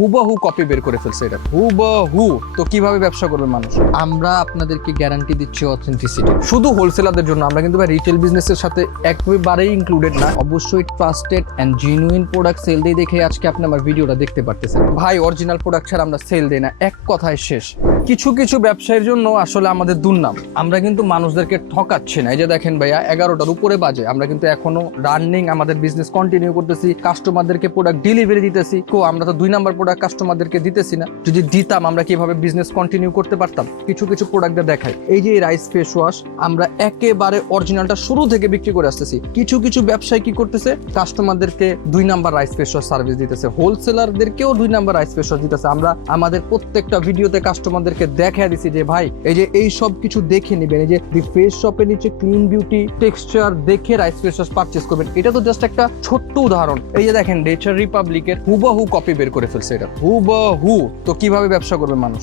হুবহু কপি বের করে ফেলছে এটা হুবহু। তো কিভাবে ব্যবসা করবে মানুষ? আমরা আপনাদেরকে গ্যারান্টি দিচ্ছি অথেন্টিসিটি, শুধু হোলসেলারদের জন্য। আমরা কিন্তু রিটেল বিজনেসের সাথে একেবারেই ইনক্লুডেড না। অবশ্যই trusted and genuine product sale দিয়ে দেখে আজকে আপনি আমার ভিডিওটা দেখতে পারতেছেন। ভাই অরিজিনাল প্রোডাক্ট ছাড়া আমরা সেল দেই না, এক কথায় শেষ। কিছু কিছু ব্যবসায়ের জন্য আসলে আমাদের দুর্নাম, আমরা কিন্তু মানুষদেরকে ঠকাচ্ছি না। এই যে দেখেন ভাইয়া 11টার উপরে বাজে, আমরা কিন্তু এখনো রানিং আমাদের বিজনেস কন্টিনিউ করতেছি, কাস্টমারদেরকে প্রোডাক্ট ডেলিভারি দিতেছি। আমরা তো 2 নাম্বার প্রোডাক্ট কাস্টমারদেরকে দিতেছি না। যদি দিতাম আমরা কিভাবে বিজনেস কন্টিনিউ করতে পারতাম? কিছু কিছু প্রোডাক্ট দেখাই, এই যে রাইস ফেস ওয়াশ আমরা একেবারে অরিজিনালটা শুরু থেকে বিক্রি করে আসতেছি। কিছু কিছু ব্যবসায়ী কি করতেছে, কাস্টমারদেরকে 2 number rice face wash service দিতেছে, হোলসেলারদেরকেও 2 নাম্বার রাইস ফেস ওয়াশ দিতেছে। আমরা আমাদের প্রত্যেকটা ভিডিওতে কাস্টমারদেরকে দেখাই দিছি যে ভাই এই যে এই সব কিছু দেখে নেবেন, এই যে দি ফেস শপের নিচে ক্লিন বিউটি টেক্সচার দেখে রাইস ফেস ওয়াশ পারচেজ করবেন। এটা তো জাস্ট একটা ছোট্ট উদাহরণ। এই যে দেখেন নেচার রিপাবলিকের হুবহু কপি বের করে ফেলছে এটা হুবহু। তো কিভাবে ব্যবসা করবে মানুষ?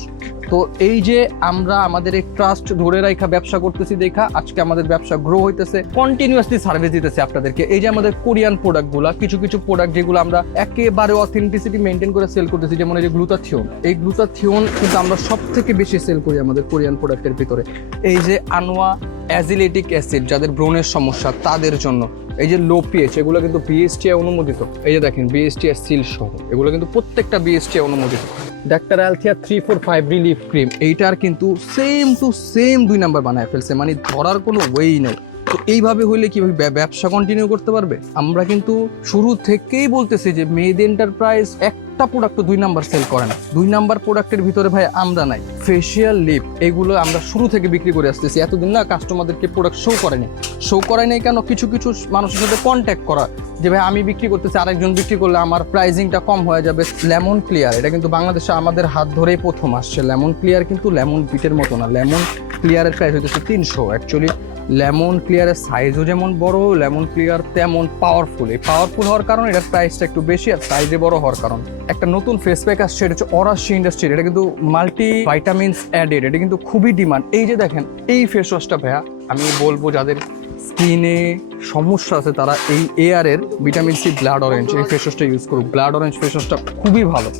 তো এই যে আমরা আমাদের এই ট্রাস্ট ধরে রাখা ব্যবসা করতেছি দেখা আজকে আমাদের ব্যবসা গ্রো হইতেছে, কন্টিনিউয়াসলি সার্ভিস দিতেছে আপনাদেরকে। এই যে আমাদের কোরিয়ান প্রোডাক্টগুলো, কিছু কিছু প্রোডাক্ট যেগুলো আমরা একেবারে অথেন্টিসিটি মেনটেন করে সেল করতেছি, যেমন এই যে গ্লুটাথিওন। এই গ্লুটাথিওন কিন্তু আমরা সব থেকে বেশি সেল করি আমাদের কোরিয়ান প্রোডাক্টের ভিতরে। এই যে আনোয়া অ্যাজিলেটিক অ্যাসিড, যাদের ব্রণের সমস্যা তাদের জন্য। এই যে লো পিএইচ, এগুলো কিন্তু বিএসটিআই অনুমোদিত। এই যে দেখেন বিএসটিআই সিল সহ, এগুলো কিন্তু প্রত্যেকটা বিএসটিআই অনুমোদিত। ডাক্তার আলথিয়া 345 রিলিফ ক্রিম, এইটার কিন্তু সেম টু সেম 2 নাম্বার বানায় ফেলছে, মানে ধরার কোনো ওয়েই নেই। তো এইভাবে হইলে কি ব্যবসা কন্টিনিউ করতে পারবে? আমরা কিন্তু শুরু থেকেই বলতেছি যে মেড এন্টারপ্রাইজ একটা প্রোডাক্ট 2 নাম্বার সেল করে না। 2 নাম্বার প্রোডাক্টের ভিতরে ভাই আমরা নাই। ফেসিয়াল লিপ এগুলো আমরা শুরু থেকে বিক্রি করে আসতেছি। এতদিন না কাস্টমারদেরকে প্রোডাক্ট শো করায় নাই কেন? কিছু কিছু মানুষের সাথে কন্ট্যাক্ট করা যে ভাই আমি বিক্রি করতেছি, আরেকজন বিক্রি করলে আমার প্রাইজিংটা কম হয়ে যাবে। লেমন ক্লিয়ার, এটা কিন্তু বাংলাদেশে আমাদের হাত ধরেই প্রথম আসছে। লেমন ক্লিয়ার কিন্তু লেমন বিটের মতো না। লেমন ক্লিয়ারের প্রাইস হইতেছে 300। অ্যাকচুয়ালি লেমন ক্লিয়ারের সাইজও যেমন বড়, লেমন ক্লিয়ার তেমন পাওয়ারফুল। এই পাওয়ারফুল হওয়ার কারণে এটার প্রাইসটা একটু বেশি, আর সাইজে বড় হওয়ার কারণ। একটা নতুন ফেস প্যাক আসছে, এটা হচ্ছে অরাশি ইন্ডাস্ট্রির। এটা কিন্তু মাল্টি ভাইটামিনস অ্যাডেড, এটা কিন্তু খুবই ডিমান্ড। এই যে দেখেন এই ফেস ওয়াশটা ভাইয়া আমি বলবো যাদের স্কিনে সমস্যা আছে তারা এই এয়ারের ভিটামিন সি ব্লাড অরেঞ্জ এই ফেস ওয়াশটা ইউজ করুক। ব্লাড অরেঞ্জ ফেস ওয়াশটা খুবই ভালো।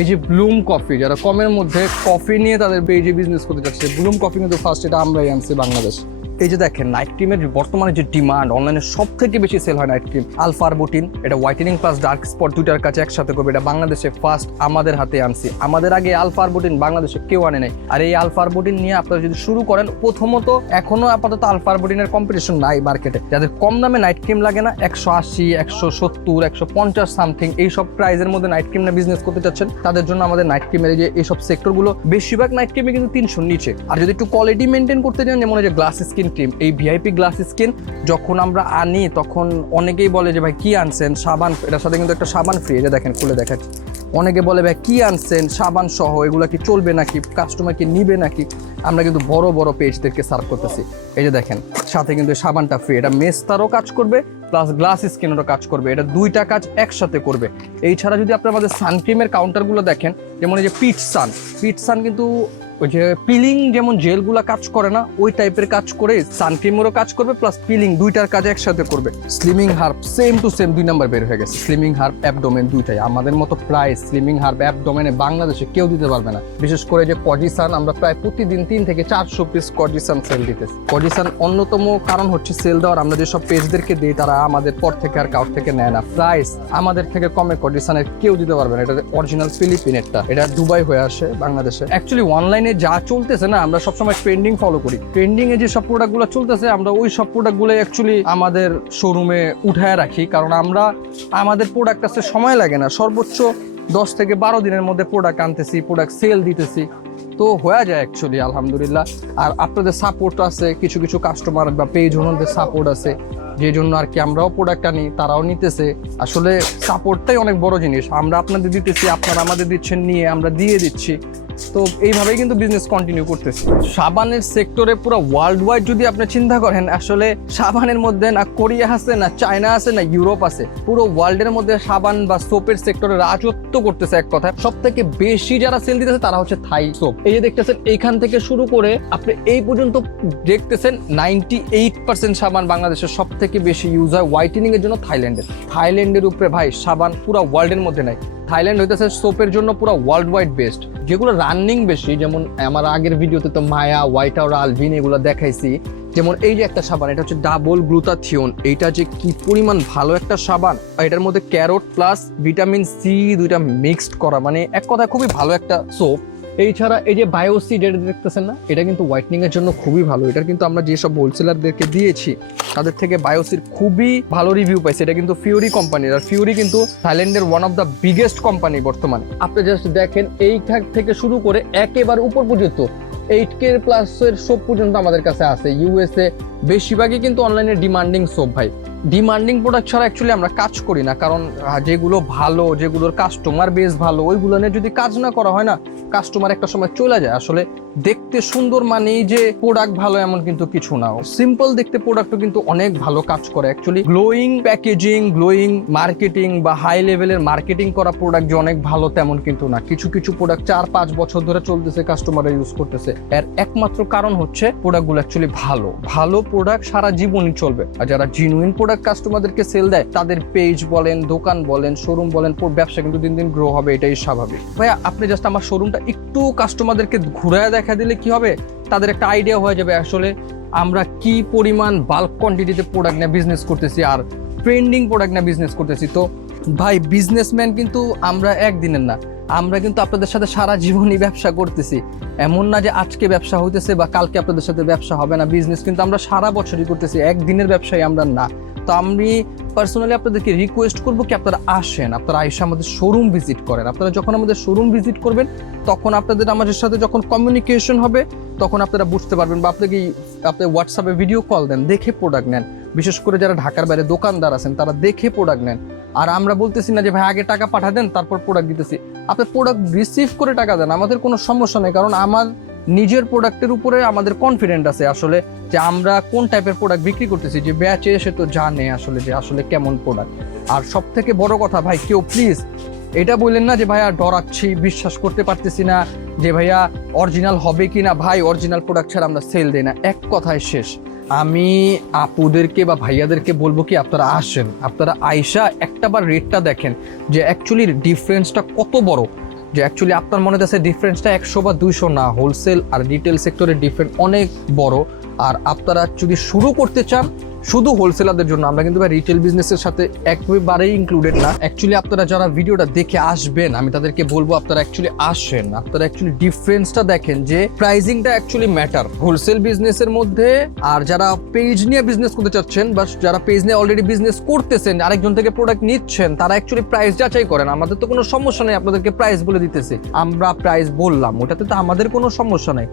এই যে ব্লুম কফি, যারা কমের মধ্যে কফি নিয়ে তাদের পেজে বিজনেস করতে চাচ্ছে, ব্লুম কফি কিন্তু ফার্স্ট এটা আমরাই আনছি বাংলাদেশ। এই যে দেখেন নাইট ক্রিমের বর্তমানে যে ডিমান্ড, অনলাইনে সব থেকে বেশি সেল হয় নাইট ক্রিম। আলফারবোটিন, এটা হোয়াইটেনিং প্লাস ডার্ক স্পট দুইটার কাছে একসাথে করবে। এটা বাংলাদেশে ফার্স্ট আমাদের হাতে আনছি। আমাদের আগে আলফারবোটিন বাংলাদেশে কেউ আনে নাই। আর এই আলফারবোটিন নিয়ে আপনারা যদি শুরু করেন, প্রথমত এখনো আপাতত আলফারবোটিনের কম্পিটিশন নাই মার্কেটে। যাদের কম দামে নাইট ক্রিম লাগে না, 180, 170, 150 সামথিং এইসব প্রাইসের মধ্যে নাইট ক্রিম না বিজনেস করতে চাচ্ছেন, তাদের জন্য আমাদের নাইট ক্রিমের এই যে এইসব সেক্টরগুলো, বেশিরভাগ নাইট ক্রিমে কিন্তু 300 নিচে। আর যদি একটু কোয়ালিটি মেনটেন করতে চান, যেমন এই যে গ্লাস স্কিন ক্রিম, এই ভিআইপি গ্লাস স্কিন যখন আমরা আনি তখন অনেকেই বলে যে ভাই কি আনছেন সাবান, এটার সাথে কিন্তু একটা সাবান ফ্রি। এটা দেখেন খুলে দেখাচ্ছি। অনেকে বলে ভাই কি আনছেন সাবান সহ, এগুলা কি চলবে নাকি, কাস্টমার কি নিবে নাকি? আমরা কিন্তু বড় বড় পেজদেরকে সার্ভ করতেছি। এই যে দেখেন সাথে কিন্তু সাবানটা ফ্রি। এটা মেস্তারও কাজ করবে প্লাস গ্লাস স্কিনেরও কাজ করবে। এটা 2টা কাজ একসাথে করবে। এই ছাড়া যদি আপনি আমাদের সানক্রিমের কাউন্টারগুলো দেখেন, যেমন এই যে পিট সান কিন্তু ওই যে পিলিং যেমন জেলগুলা কাজ করে না, ওই টাইপের কাজ করে সানক্রিমেরও কাজ করবে প্লাস পিলিং, 2টার কাজ একসাথে করবে। Slimming herb same to same 2 number বের হয়ে গেছে। স্লিমিং হার্ব অ্যাবডোমেন দুইটাই আমাদের মতো প্রাইস স্লিমিং হার্ব অ্যাবডোমেনে বাংলাদেশে কেউ দিতে পারবে না। বিশেষ করে যে কজিসান, আমরা প্রায় প্রতিদিন 3 থেকে 400 পিস কজিসান সেল দিতেছি। কজিসান অন্যতম কারণ হচ্ছে সেল দেওয়ার, আমরা যেসব পেজদেরকে দিই তারা আমাদের পর থেকে আর কাউর থেকে নেয় না। প্রাইস আমাদের থেকে কমে কজিসানের কেউ দিতে পারবে না। এটা অরিজিনাল ফিলিপিনেরটা, এটা দুবাই হয়ে আসে বাংলাদেশে। অ্যাকচুয়ালি অনলাইনে যা চলতেছে না, আমরা সবসময় ট্রেন্ডিং ফলো করি। ট্রেন্ডিং এ যে সব প্রোডাক্টগুলো চলতেছে আমরা ওই সব প্রোডাক্টগুলো অ্যাকচুয়ালি আমাদের শোরুমে উঠায় রাখি, কারণ আমরা আমাদের প্রোডাক্ট আসতে সময় লাগে না। সর্বোচ্চ 10 থেকে 12 দিনের মধ্যে প্রোডাক্ট আনতেছি, প্রোডাক্ট সেল দিতেছি, তো হয়ে যায় অ্যাকচুয়ালি আলহামদুলিল্লাহ। আর আপনাদের সাপোর্ট আছে, কিছু কিছু কাস্টমার বা পেজ ওনাদের সাপোর্ট আছে, যে জন্য আর কি আমরাও প্রোডাক্ট আনি, তারাও নিতেছে। আসলে সাপোর্টটাই অনেক বড় জিনিস। আমরা আপনাদের দিতেছি, আপনারা আমাদের দিচ্ছেন, নিয়ে আমরা দিয়ে দিচ্ছি। তো এইভাবেই কিন্তু বিজনেস কন্টিনিউ করতেছি। সাবানের সেক্টরে পুরো ওয়ার্ল্ড ওয়াইড যদি আপনি চিন্তা করেন, আসলে সাবানের মধ্যে না কোরিয়া আছে, না চায়না আছে, না ইউরোপ আছে। পুরো ওয়ার্ল্ডের মধ্যে সাবান বা সোপের সেক্টরে রাজত্ব করতেছে এক কথায়। সব থেকে বেশি যারা সেল দিতেছে তারা হচ্ছে থাই সোপ। এই যে দেখতেছেন এইখান থেকে শুরু করে আপনি এই পর্যন্ত দেখতেছেন 98% সাবান বাংলাদেশের সব থেকে বেশি ইউজ হয় হোয়াইটেনিং এর জন্য থাইল্যান্ডের উপরে। ভাই সাবান পুরো ওয়ার্ল্ডের মধ্যে নাই, থাইল্যান্ড হইতেছে সোপের জন্য পুরো ওয়ার্ল্ড ওয়াইড বেস্ট, যেগুলো রানিং বেশি। যেমন আমার আগের ভিডিওতে তো মায়া, হোয়াইট আওর, আলভিন এগুলো দেখাইছি। যেমন এই যে একটা সাবান, এটা হচ্ছে ডাবল গ্লুটাথিওন, এইটা যে কি পরিমাণ ভালো একটা সাবান। এটার মধ্যে ক্যারোট প্লাস ভিটামিন সি দুইটা মিক্সড করা, মানে এক কথায় খুবই ভালো একটা সোপ। এছাড়া এই যে বায়োসি যেটা দেখতেছেন না, এটা কিন্তু হোয়াইটনিং এর জন্য খুবই ভালো। এটা কিন্তু আমরা যেসব হোলসেলারদেরকে দিয়েছি তাদের থেকে বায়োসির খুবই ভালো রিভিউ পাইছে। এটা কিন্তু ফিউরি কোম্পানির, আর ফিউরি কিন্তু থাইল্যান্ডের one of the biggest company বর্তমানে। আপনি জাস্ট দেখেন এই থেকে শুরু করে একেবারে উপর পর্যন্ত 8K প্লাসের সোপ পর্যন্ত আমাদের কাছে আছে। ইউএসএ বেশিরভাগই কিন্তু অনলাইনে ডিমান্ডিং সোপ ভাই। ডিমান্ডিং প্রোডাক্ট ছাড়া অ্যাকচুয়ালি আমরা কাজ করি না, কারণ যেগুলো ভালো, যেগুলোর কাস্টমার বেস ভালো, ওইগুলো নিয়ে যদি কাজ না করা হয় না, কাস্টমার একটা সময় চলে যায়। আসলে দেখতে সুন্দর মানেই যে প্রোডাক্ট ভালো এমন কিন্তু কিছু না। সিম্পল দেখতে প্রোডাক্টও কিন্তু অনেক ভালো কাজ করে। Actually glowing packaging, glowing marketing বা হাই লেভেলের মার্কেটিং করা প্রোডাক্ট যে অনেক ভালো তেমন কিন্তু না। কিছু কিছু প্রোডাক্ট 4-5 বছর ধরে চলতেছে, কাস্টমাররা ইউজ করতেছে। এর একমাত্র কারণ হচ্ছে প্রোডাক্টগুলো অ্যাকচুয়ালি ভালো। ভালো প্রোডাক্ট সারা জীবনই চলবে। আর যারা জিনুইন প্রোডাক্ট কাস্টমারদেরকে সেল দেয়, তাদের পেজ বলেন, দোকান বলেন, শোরুম বলেন, ব্যবসা কিন্তু দিন দিন গ্রো হবে, এটাই স্বাভাবিক। ভাইয়া আপনি জাস্ট আমার শোরুমটা একটু কাস্টমারদেরকে ঘুরায় দেখা দিলে কি হবে, তাদের একটা আইডিয়া হয়ে যাবে আসলে আমরা কি পরিমাণ বাল্ক কোয়ান্টিটিতে প্রোডাক্ট নিয়ে বিজনেস করতেছি আর ট্রেন্ডিং প্রোডাক্ট নিয়ে বিজনেস করতেছি। তো ভাই বিজনেসম্যান কিন্তু আমরা একদিনের না, আমরা কিন্তু আপনাদের সাথে সারা জীবনই ব্যবসা করতেছি। এমন না যে আজকে ব্যবসা হইতেছে বা কালকে আপনাদের সাথে ব্যবসা হবে না। বিজনেস কিন্তু আমরা সারা বছরই করতেছি, একদিনের ব্যবসায়ী আমরা না। তো আমি পার্সোনালি আপনাদেরকে রিকোয়েস্ট করবো কি আপনারা আসেন, আপনারা আইসা আমাদের শোরুম ভিজিট করেন। আপনারা যখন আমাদের শোরুম ভিজিট করবেন তখন আপনাদের আমাদের সাথে যখন কমিউনিকেশন হবে তখন আপনারা বুঝতে পারবেন, বা আপনি হোয়াটসঅ্যাপে ভিডিও কল দেন, দেখে প্রোডাক্ট নেন। বিশেষ করে যারা ঢাকার বাইরে দোকানদার আছেন তারা দেখে প্রোডাক্ট নেন। আর আমরা বলতেছি না যে ভাই আগে টাকা পাঠা দেন তারপর প্রোডাক্ট দিতেছি, আপনি প্রোডাক্ট রিসিভ করে টাকা দেন, আমাদের কোনো সমস্যা নেই। কারণ আমার নিজের প্রোডাক্টের উপরে আমাদের কনফিডেন্ট আছে আসলে যে আমরা কোন টাইপের প্রোডাক্ট বিক্রি করতেছি। যে ব্যাচে এসে তো জানে আসলে যে আসলে কেমন প্রোডাক্ট। আর সব থেকে বড় কথা ভাই, কেউ প্লিজ এটা বললেন না যে ভাইয়া ডরাচ্ছি, বিশ্বাস করতে পারতেছি না যে ভাইয়া অরিজিনাল হবে কি না। ভাই অরিজিনাল প্রোডাক্ট ছাড়া আমরা সেল দিই না, এক কথায় শেষ। আমি আপুদেরকে বা ভাইয়াদেরকে বলবো কি আপনারা আসেন, আপনারা আইসা একটাবার রেটটা দেখেন যে অ্যাকচুয়ালি ডিফারেন্সটা কত বড়। যে অ্যাকচুয়ালি আপনার মনে হচ্ছে ডিফারেন্সটা 100 বা 200 না, হোলসেল আর রিটেল সেক্টরের ডিফারেন্স অনেক বড়। আর আপনারা যদি শুরু করতে চান শুধু হোলসেলারদের জন্য, আমরা কিন্তু রিটেল বিজনেসের সাথে একেবারেই ইনক্লুডেড না। অ্যাকচুয়ালি আপনারা যারা ভিডিওটা দেখে আসবেন, আমি তাদেরকে বলবো আপনারা অ্যাকচুয়ালি আসেন, আপনারা অ্যাকচুয়ালি ডিফারেন্সটা দেখেন যে প্রাইসিংটা অ্যাকচুয়ালি ম্যাটার হোলসেল বিজনেসের মধ্যে। আর যারা পেজ নিয়ে বিজনেস করতে চাচ্ছেন বা যারা পেজ নিয়ে অলরেডি বিজনেস করতেছেন, আরেকজন থেকে প্রোডাক্ট নিচ্ছেন, তারা অ্যাকচুয়ালি প্রাইস যাচাই করেন। আমাদের তো কোনো সমস্যা নেই আপনাদেরকে প্রাইস বলে দিতেছি, আমরা প্রাইস বললাম, ওটাতে তো আমাদের কোনো সমস্যা নেই।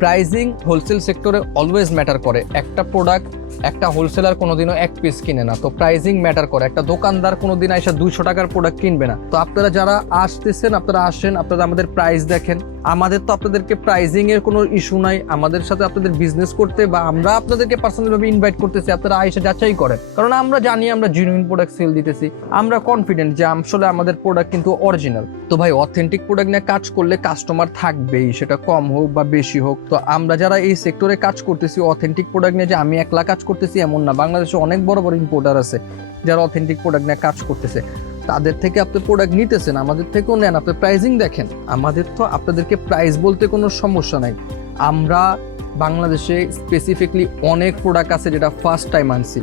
প্রাইসিং হোলসেল সেক্টরে অলওয়েজ ম্যাটার করে। একটা প্রোডাক্ট একটা হোলসেলার কোনোদিনও এক পিস কিনে না, তো প্রাইসিং ম্যাটার করে। একটা দোকানদার কোনোদিন এসে 200 টাকার প্রোডাক্ট কিনবে না। তো আপনারা যারা আসতেছেন আপনারা আসেন, আপনারা আমাদের প্রাইস দেখেন। আমাদের তো আপনাদেরকে প্রাইসিং এর কোনো ইস্যু নাই, আমাদের সাথে আপনাদের বিজনেস করতে বা আমরা আপনাদেরকে পার্সোনালিভাবে ইনভাইট করতেছি, আপনারা আইসা যাচাই করেন। কারণ আমরা জানি আমরা জেনুইন প্রোডাক্ট সেল দিতেছি, আমরা কনফিডেন্ট যে আসলে আমাদের প্রোডাক্ট কিন্তু অরিজিনাল। তো ভাই অথেন্টিক প্রোডাক্ট নিয়ে কাজ করলে কাস্টমার থাকবেই, সেটা কম হোক বা বেশি হোক। তো আমরা যারা এই সেক্টরে কাজ করতেছি অথেন্টিক প্রোডাক্ট নিয়ে যে আমি একলা কাজ করতেছি এমন না, বাংলাদেশে অনেক বড় বড় ইম্পোর্টার আছে যারা অথেন্টিক প্রোডাক্ট নিয়ে কাজ করতেছে। তাদের থেকে আপনি প্রোডাক্ট নিতেছেন, আমাদের থেকেও নেন, আপনি প্রাইসিং দেখেন। আমাদের তো আপনাদেরকে প্রাইস বলতে কোনো সমস্যা নাই। আমরা বাংলাদেশে স্পেসিফিকলি অনেক প্রোডাক্ট আছে যেটা ফার্স্ট টাইম আনছি,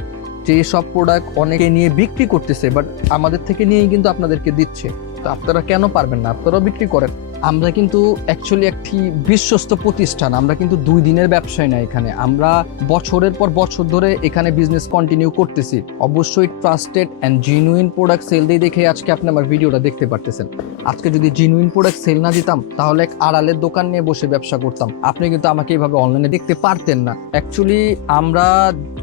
যে সব প্রোডাক্ট অনেকে নিয়ে বিক্রি করতেছে, বাট আমাদের থেকে নিয়েই কিন্তু আপনাদেরকে দিচ্ছে। তো আপনারা কেন পারবেন না, আপনারাও বিক্রি করেন। আমরা কিন্তু অ্যাকচুয়ালি একটি বিশ্বস্ত প্রতিষ্ঠান, আমরা কিন্তু 2 দিনের ব্যবসায় না, এখানে আমরা বছরের পর বছর ধরে এখানে বিজনেস কন্টিনিউ করতেছি। অবশ্যই trusted and genuine product sale দিয়ে দেখে আজকে আপনি আমার ভিডিওটা দেখতে পারতেছেন। আজকে যদি জেনুইন প্রোডাক্ট সেল না দিতাম তাহলে এক আড়ালের দোকান নিয়ে বসে ব্যবসা করতাম, আপনি কিন্তু আমাকে এইভাবে অনলাইনে দেখতে পারতেন না। অ্যাকচুয়ালি আমরা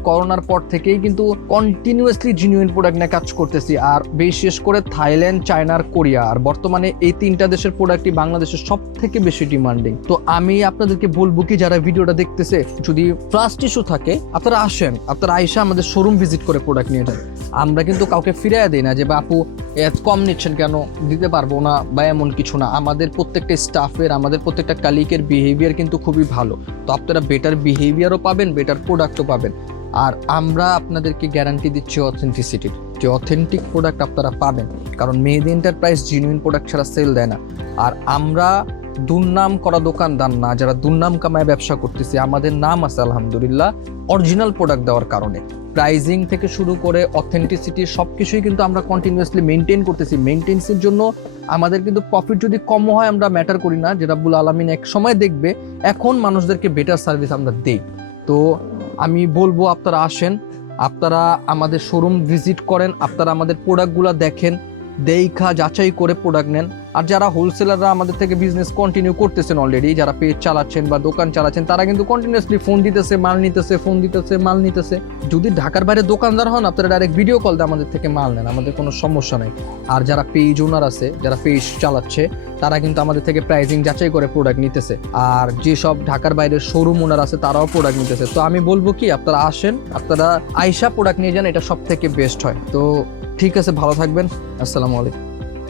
করোনার পর থেকেই কিন্তু কন্টিনিউয়াসলি জেনুইন প্রোডাক্ট নিয়ে কাজ করতেছি, আর বিশেষ করে থাইল্যান্ড, চায়না আর কোরিয়া। আর বর্তমানে এই 3টা দেশের প্রোডাক্টই বাংলাদেশের সব থেকে বেশি ডিমান্ডিং। তো আমি আপনাদেরকে বলবো কি যারা ভিডিওটা দেখতেছে, যদি ট্রাস্ট ইস্যু থাকে আপনারা আসেন, আপনারা আইসা আমাদের শোরুম ভিজিট করে প্রোডাক্ট নিয়ে যান। আমরা কিন্তু কাউকে ফিরিয়ে দিই না যে বাপু এত কম নিচ্ছেন কেন, দিতে পারবো না বা এমন কিছু না। আমাদের প্রত্যেকটা স্টাফের, আমাদের প্রত্যেকটা কালিকের বিহেভিয়ার কিন্তু খুবই ভালো। তো আপনারা বেটার বিহেভিয়ারও পাবেন, বেটার প্রোডাক্টও পাবেন। আর আমরা আপনাদেরকে গ্যারান্টি দিচ্ছি অথেন্টিসিটির। যে অথেন্টিক প্রোডাক্ট আপনারা পাবেন, কারণ মেহেদি এন্টারপ্রাইজ জেনুইন প্রোডাক্ট ছাড়া সেল দেয় না। আর আমরা দুর্নাম করা দোকানদার না, যারা দুর্নাম কামায় ব্যবসা করতেছি। আমাদের নাম আছে আলহামদুলিল্লাহ অরিজিনাল প্রোডাক্ট দেওয়ার কারণে। প্রাইজিং থেকে শুরু করে অথেন্টিসিটি সব কিছুই কিন্তু আমরা কন্টিনিউয়াসলি মেনটেন করতেছি। মেনটেন্সের জন্য আমাদের কিন্তু প্রফিট যদি কম হয় আমরা ম্যাটার করি না, যে রাব্বুল আলামিন এক সময় দেখবে। এখন মানুষদেরকে বেটার সার্ভিস আমরা দেই। তো আমি বলবো আপনারা আসেন, আপনারা আমাদের শোরুম ভিজিট করেন, আপনারা আমাদের প্রোডাক্টগুলো দেখেন, দেখা যাচাই করে প্রোডাক্ট নেন। আর যারা হোলসেলাররা আমাদের থেকে বিজনেস কন্টিনিউ করতেছেন অলরেডি, যারা পেজ চালাচ্ছেন বা দোকান চালাচ্ছেন, তারা কিন্তু কন্টিনিউয়াসলি ফোন দিতেছে, মাল নিতেছে, ফোন দিতেছে, মাল নিতেছে। যদি ঢাকার বাইরে দোকানদার হন, আপনারা ডাইরেক্ট ভিডিও কল দিয়ে আমাদের থেকে মাল নেন, আমাদের কোনো সমস্যা নেই। আর যারা পেজ ওনার আছে, যারা পেজ চালাচ্ছে, তারা কিন্তু আমাদের থেকে প্রাইজিং যাচাই করে প্রোডাক্ট নিতেছে। আর যেসব ঢাকার বাইরের শোরুম ওনার আছে, তারাও প্রোডাক্ট নিতেছে। তো আমি বলবো কি, আপনারা আসেন, আপনারা আইসা প্রোডাক্ট নিয়ে যান, এটা সব থেকে বেস্ট হয়। তো ঠিক আছে, ভালো থাকবেন, আসসালামু আলাইকুম।